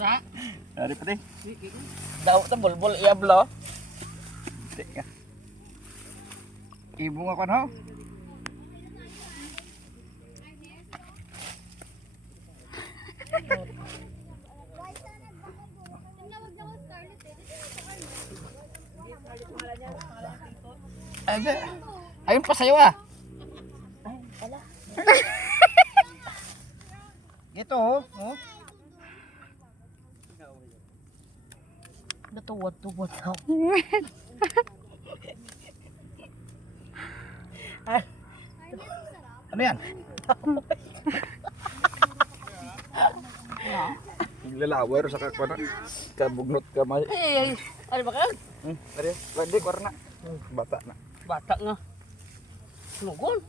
Dari pati. Daw ta bulbul iablo. Teka. Ibong ako no. Ayun pa sa'yo ah. Ito oh. Natuwad-tuwad ako. Ano yan? Lalawer sa kakwana. Kabugnot ka may. Ano ba ka? Ari, pwede warna. Bata na. Bata nga. Lugol.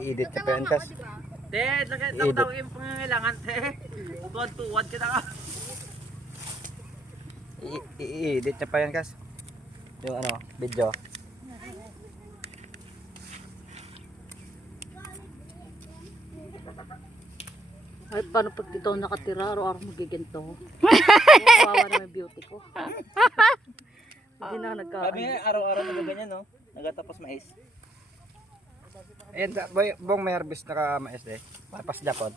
I-edit ka pa yan, Kas. Te, tawag yung pangangailangan, te. Tuwad-tuwad kita ka. I-edit ka pa yan, Kas. Yung ano, video. Ay, paano pag dito nakatira, araw-araw magiginto? Kawawa na may beauty ko. Hindi na nagkaan. Kami araw-araw nagaganyan, no? Nagatapos mais. Ayan, bong may harvest na ka mais eh. Papas Japon.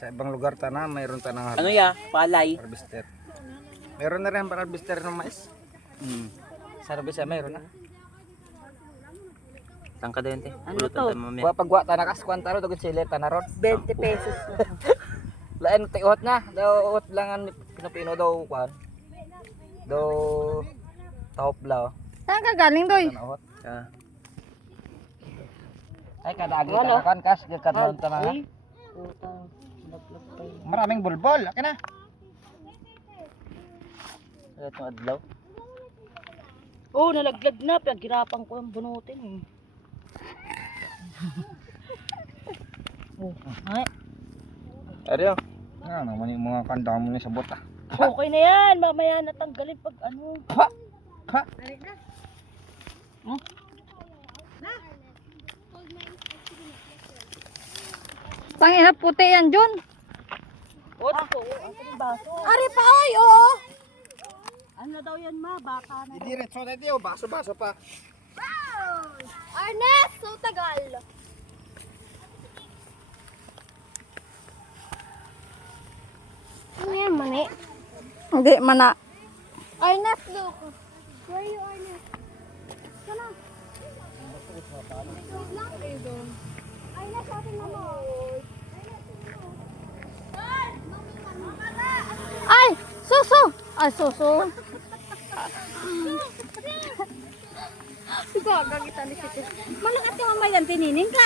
Sa ibang lugar na mayroon tanang harvest. Ano ya? Palay. Harvester. Meron na rin harvester ng mais. Sa harvester mayroon na. Tangka din, te. Ano to? Pagwa tanakas kwanta ro dugod sile tanarot. 20 pesos. Lain tiot na. Daw ut lang ang pinapino daw kwan. Daw top law. Saan ka galing, Doy? Tanahot. Ah. Ay kadagi tanakan kas gyud kadlon tanah. Puta. Laglag pa yun. Maraming bulbol. Akin na. Ito adlaw. Oh, nalaglag na. Pinaghirapan ko yung bunutin eh. Oh, ay. Ariyo. Nga naman yung mga kanda mo ni sa bota. Okay na yan. Mamaya natanggalin pag ano. Ha? Ha? Pangina puti yan, Jun. Otso. Ang yung baso. Ari pa, oy, oh. Ano daw yan, ma? Baka na. Diretso na diyo, baso-baso pa. Ernest, so tagal. Ano yan, mani? Hindi, mana. Ernest, look. Where are you, Ernest? Sana. Wait lang. Ernest, atin na mo. Ay, suso. Ay, suso. Ikaw, gagita ni Sito. Malakat yung mamay yan, tinining ka.